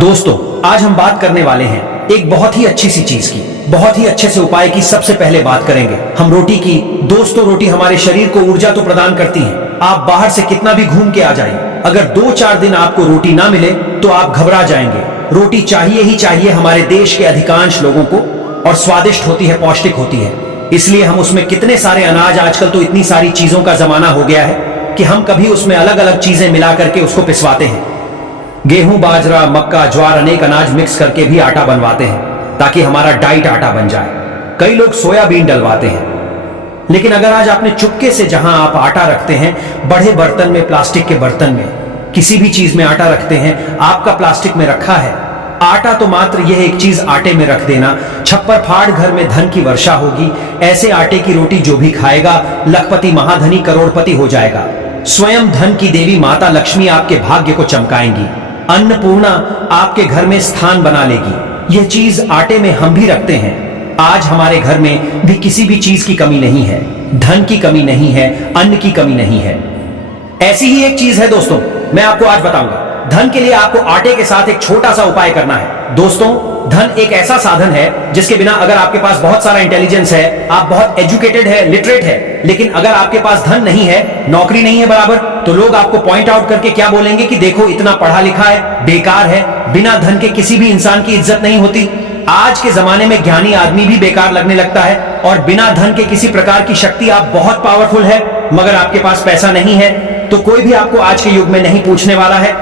दोस्तों, आज हम बात करने वाले हैं एक बहुत ही अच्छी सी चीज की, बहुत ही अच्छे से उपाय की। सबसे पहले बात करेंगे हम रोटी की। दोस्तों, रोटी हमारे शरीर को ऊर्जा तो प्रदान करती है। आप बाहर से कितना भी घूम के आ जाइए, अगर 2-4 दिन आपको रोटी ना मिले तो आप घबरा जाएंगे। रोटी चाहिए ही चाहिए हमारे देश के अधिकांश लोगों को, और स्वादिष्ट होती है, पौष्टिक होती है। इसलिए हम उसमें कितने सारे अनाज, आजकल तो इतनी सारी चीजों का जमाना हो गया है कि हम कभी उसमें अलग अलग चीजें मिला करके उसको पिसवाते हैं। गेहूं, बाजरा, मक्का, ज्वार, अनेक अनाज मिक्स करके भी आटा बनवाते हैं ताकि हमारा डाइट आटा बन जाए। कई लोग सोयाबीन डलवाते हैं। लेकिन अगर आज आपने चुपके से जहां आप आटा रखते हैं, बड़े बर्तन में, प्लास्टिक के बर्तन में, किसी भी चीज में आटा रखते हैं, आपका प्लास्टिक में रखा है आटा, तो मात्र यह एक चीज आटे में रख देना, छप्पर फाड़ घर में धन की वर्षा होगी। ऐसे आटे की रोटी जो भी खाएगा, लखपति, महाधनी, करोड़पति हो जाएगा। स्वयं धन की देवी माता लक्ष्मी आपके भाग्य को चमकाएंगी। अन्नपूर्णा आपके घर में स्थान बना लेगी। यह चीज आटे में हम भी रखते हैं। आज हमारे घर में भी किसी भी चीज की कमी नहीं है, धन की कमी नहीं है, अन्न की कमी नहीं है। ऐसी ही एक चीज है दोस्तों, मैं आपको आज बताऊंगा। धन के लिए आपको आटे के साथ एक छोटा सा उपाय करना है। दोस्तों, धन एक ऐसा साधन है जिसके बिना, अगर आपके पास बहुत सारा इंटेलिजेंस है, आप बहुत एजुकेटेड है, लिटरेट है, लेकिन अगर आपके पास धन नहीं है, नौकरी नहीं है बराबर, तो लोग आपको पॉइंट आउट करके क्या बोलेंगे कि देखो इतना पढ़ा लिखा है, बेकार है। बिना धन के किसी भी इंसान की इज्जत नहीं होती। आज के जमाने में ज्ञानी आदमी भी बेकार लगने लगता है, और बिना धन के किसी प्रकार की शक्ति, आप बहुत पावरफुल है मगर आपके पास पैसा नहीं है, तो कोई भी आपको आज के युग में नहीं पूछने वाला है।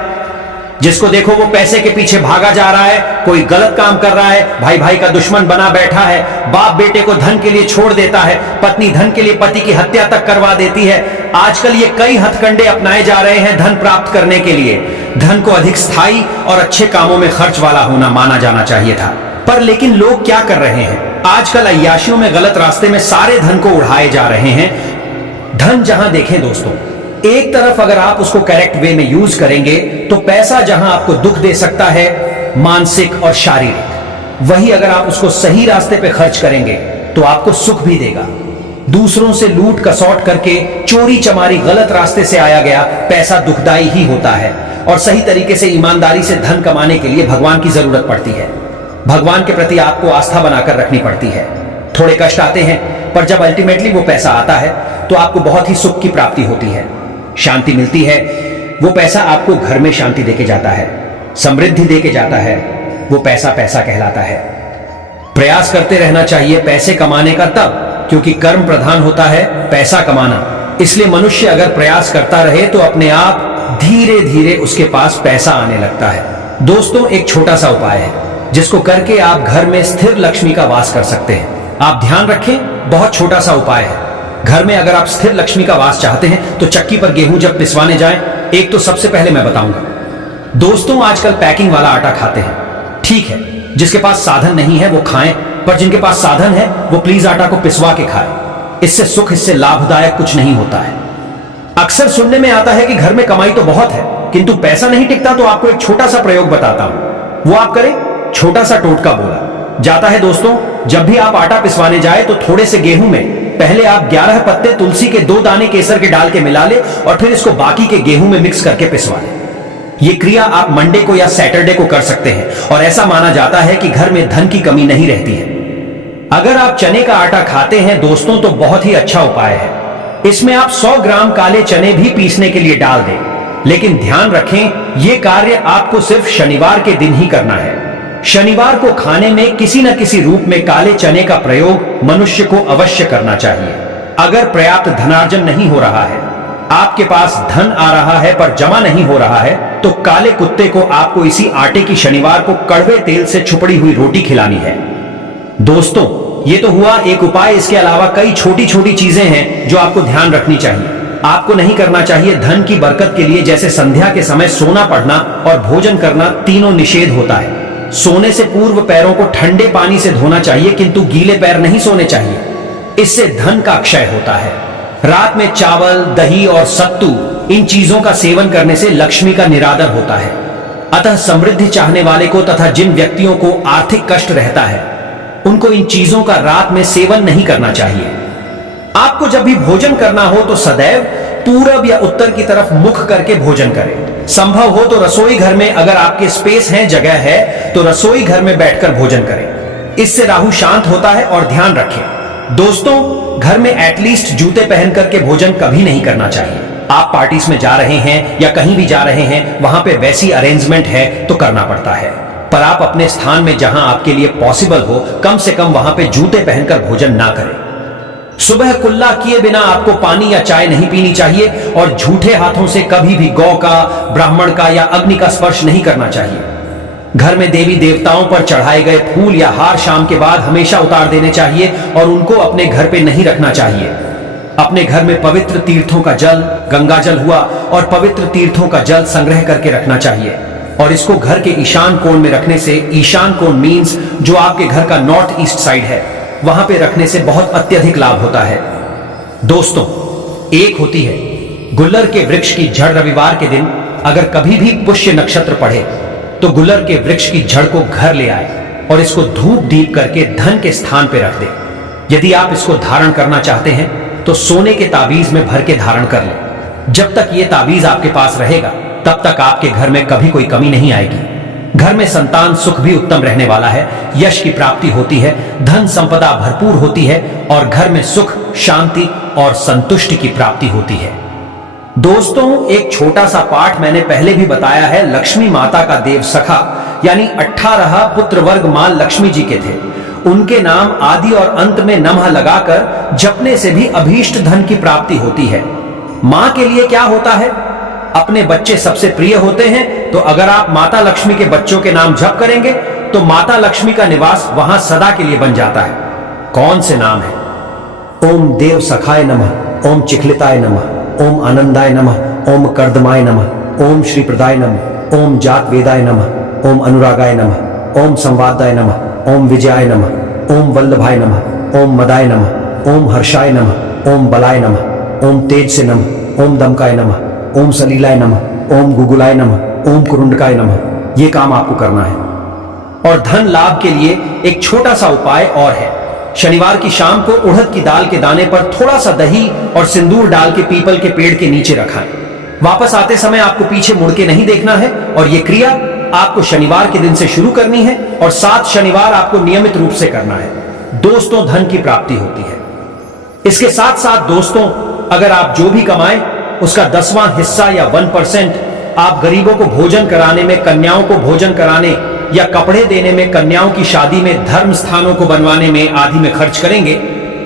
जिसको देखो वो पैसे के पीछे भागा जा रहा है, कोई गलत काम कर रहा है, भाई भाई का दुश्मन बना बैठा है, बाप बेटे को धन के लिए छोड़ देता है, पत्नी धन के लिए पति की हत्या तक करवा देती है। आजकल ये कई हथकंडे अपनाए जा रहे हैं धन प्राप्त करने के लिए। धन को अधिक स्थायी और अच्छे कामों में खर्च वाला होना माना जाना चाहिए था, पर लेकिन लोग क्या कर रहे हैं, आजकल अय्याशियों में, गलत रास्ते में सारे धन को उड़ाए जा रहे हैं। धन जहां देखें दोस्तों, एक तरफ अगर आप उसको करेक्ट वे में यूज करेंगे तो पैसा जहां आपको दुख दे सकता है, मानसिक और शारीरिक, वही अगर आप उसको सही रास्ते पे खर्च करेंगे तो आपको सुख भी देगा। दूसरों से लूट कसौट करके, चोरी चमारी, गलत रास्ते से आया गया पैसा दुखदाई ही होता है, और सही तरीके से, ईमानदारी से धन कमाने के लिए भगवान की जरूरत पड़ती है। भगवान के प्रति आपको आस्था बनाकर रखनी पड़ती है। थोड़े कष्ट आते हैं, पर जब अल्टीमेटली वो पैसा आता है तो आपको बहुत ही सुख की प्राप्ति होती है, शांति मिलती है। वो पैसा आपको घर में शांति देके जाता है, समृद्धि देके जाता है। वो पैसा पैसा कहलाता है। प्रयास करते रहना चाहिए पैसे कमाने का, तब क्योंकि कर्म प्रधान होता है पैसा कमाना। इसलिए मनुष्य अगर प्रयास करता रहे तो अपने आप धीरे धीरे उसके पास पैसा आने लगता है। दोस्तों, एक छोटा सा उपाय है जिसको करके आप घर में स्थिर लक्ष्मी का वास कर सकते हैं। आप ध्यान रखें, बहुत छोटा सा उपाय है। घर में अगर आप स्थिर लक्ष्मी का वास चाहते हैं तो चक्की पर गेहूं जब पिसवाने जाएं, एक तो सबसे पहले मैं बताऊंगा। दोस्तों, आजकल पैकिंग वाला आटा खाते हैं, ठीक है। जिसके पास साधन नहीं है वो खाएं, पर जिनके पास साधन है वो प्लीज आटा को पिसवा के खाएं। इससे सुख, इससे लाभदायक कुछ नहीं होता है। अक्सर सुनने में आता है कि घर में कमाई तो बहुत है किंतु पैसा नहीं टिकता, तो आपको एक छोटा सा प्रयोग बताता हूं, वो आप करें। छोटा सा टोटका बोला जाता है दोस्तों, जब भी आप आटा पिसवाने जाए तो थोड़े से गेहूं में पहले आप 11 पत्ते तुलसी के, 2 दाने केसर के डाल के मिला ले, और फिर इसको बाकी के गेहूं में मिक्स करके पिसवा ले। ये क्रिया आप मंडे को या सैटरडे को कर सकते हैं, और ऐसा माना जाता है कि घर में धन की कमी नहीं रहती है। अगर आप चने का आटा खाते हैं दोस्तों, तो बहुत ही अच्छा उपाय है। इसमें आप 100 ग्राम काले चने भी पीसने के लिए डाल दें, लेकिन ध्यान रखें, यह कार्य आपको सिर्फ शनिवार के दिन ही करना है। शनिवार को खाने में किसी न किसी रूप में काले चने का प्रयोग मनुष्य को अवश्य करना चाहिए। अगर पर्याप्त धनार्जन नहीं हो रहा है, आपके पास धन आ रहा है पर जमा नहीं हो रहा है, तो काले कुत्ते को आपको इसी आटे की शनिवार को कड़वे तेल से छुपड़ी हुई रोटी खिलानी है। दोस्तों, ये तो हुआ एक उपाय। इसके अलावा कई छोटी छोटी चीजें हैं जो आपको ध्यान रखनी चाहिए। आपको नहीं करना चाहिए धन की बरकत के लिए, जैसे संध्या के समय सोना पढ़ना और भोजन करना, तीनों निषेध होता है। सोने से पूर्व पैरों को ठंडे पानी से धोना चाहिए, किंतु गीले पैर नहीं सोने चाहिए, इससे धन का क्षय होता है। रात में चावल, दही और सत्तू, इन चीजों का सेवन करने से लक्ष्मी का निरादर होता है। अतः समृद्धि चाहने वाले को तथा जिन व्यक्तियों को आर्थिक कष्ट रहता है, उनको इन चीजों का रात में सेवन नहीं करना चाहिए। आपको जब भी भोजन करना हो तो सदैव पूरब या उत्तर की तरफ मुख करके भोजन करें। संभव हो तो रसोई घर में अगर आपके स्पेस है, जगह है, तो रसोई घर में बैठकर भोजन करें। इससे राहु शांत होता है। और ध्यान रखें दोस्तों, घर में एटलीस्ट जूते पहन करके भोजन कभी नहीं करना चाहिए। आप पार्टीज में जा रहे हैं या कहीं भी जा रहे हैं, वहां पे वैसी अरेंजमेंट है तो करना पड़ता है, पर आप अपने स्थान में जहां आपके लिए पॉसिबल हो, कम से कम वहां पे जूते पहनकर भोजन ना करें। सुबह कुल्ला किए बिना आपको पानी या चाय नहीं पीनी चाहिए और झूठे हाथों से कभी भी गौ का, ब्राह्मण का या अग्नि का स्पर्श नहीं करना चाहिए। घर में देवी देवताओं पर चढ़ाए गए फूल या हार शाम के बाद हमेशा उतार देने चाहिए और उनको अपने घर पे नहीं रखना चाहिए। अपने घर में पवित्र तीर्थों का जल, गंगा जल हुआ, और पवित्र तीर्थों का जल संग्रह करके रखना चाहिए और इसको घर के ईशान कोण में रखने से, ईशान कोण मीन्स जो आपके घर का नॉर्थ ईस्ट साइड है, वहां पे रखने से बहुत अत्यधिक लाभ होता है। दोस्तों, एक होती है गुल्लर के वृक्ष की जड़। रविवार के दिन अगर कभी भी पुष्य नक्षत्र पड़े तो गुल्लर के वृक्ष की जड़ को घर ले आए और इसको धूप दीप करके धन के स्थान पे रख दे। यदि आप इसको धारण करना चाहते हैं तो सोने के ताबीज में भर के धारण कर लें। जब तक ये ताबीज आपके पास रहेगा तब तक आपके घर में कभी कोई कमी नहीं आएगी। घर में संतान सुख भी उत्तम रहने वाला है, यश की प्राप्ति होती है, धन संपदा भरपूर होती है और घर में सुख, शांति और संतुष्टि की प्राप्ति होती है। दोस्तों, एक छोटा सा पाठ मैंने पहले भी बताया है। लक्ष्मी माता का देव सखा यानी 18 पुत्र वर्ग मां लक्ष्मी जी के थे। उनके नाम आदि और अंत में नमः लगाकर जपने से भी अभीष्ट धन की प्राप्ति होती है। मां के लिए क्या होता है? अपने बच्चे सबसे प्रिय होते हैं, तो अगर आप माता लक्ष्मी के बच्चों के नाम जप करेंगे तो माता लक्ष्मी का निवास वहां सदा के लिए बन जाता है। कौन से नाम है? ओम देव सखाय नमः, ओम चिखलिताय नमः, ओम आनंदाय नमः, ओम कर्दमाय नमः, ओम श्री प्रदाय नमः, ओम जात वेदाय नमः, ओम अनुरागाय नमः, ओम संवादाय नमः, ओम विजयाय नमः, ओम वल्लभाय नमः, ओम मदाय नमः, ओम हर्षाय नमः, ओम बलाय नमः, ओम तेज से नमः, ओम दमकाय नमः, ओम सलीलाय नमः, ओम गुगुलाय नमः, ओम कुरुंडकाय नमः। ये काम आपको करना है। और धन लाभ के लिए एक छोटा सा उपाय और है। शनिवार की शाम को उड़द की दाल के दाने पर थोड़ा सा दही और सिंदूर डाल के पीपल के पेड़ के नीचे रखाएं। वापस आते समय आपको पीछे मुड़ के नहीं देखना है और ये क्रिया आपको शनिवार के दिन से शुरू करनी है और 7 शनिवार आपको नियमित रूप से करना है। दोस्तों, धन की प्राप्ति होती है। इसके साथ साथ दोस्तों, अगर आप जो भी कमाएं उसका 10वां हिस्सा या 1% आप गरीबों को भोजन कराने में, कन्याओं को भोजन कराने या कपड़े देने में, कन्याओं की शादी में, धर्म स्थानों को बनवाने में आदि में खर्च करेंगे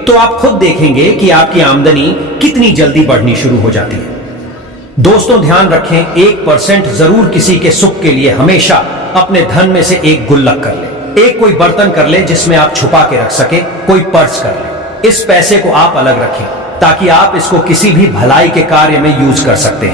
तो आप खुद देखेंगे कि आपकी आमदनी कितनी जल्दी बढ़नी शुरू हो जाती है। दोस्तों, ध्यान रखें, 1% जरूर किसी के सुख के लिए हमेशा अपने धन में से एक गुल्लक कर ले, एक कोई बर्तन कर ले जिसमें आप छुपा के रख सके, कोई पर्स कर ले। इस पैसे को आप अलग रखें ताकि आप इसको किसी भी भलाई के कार्य में यूज कर सकते हैं।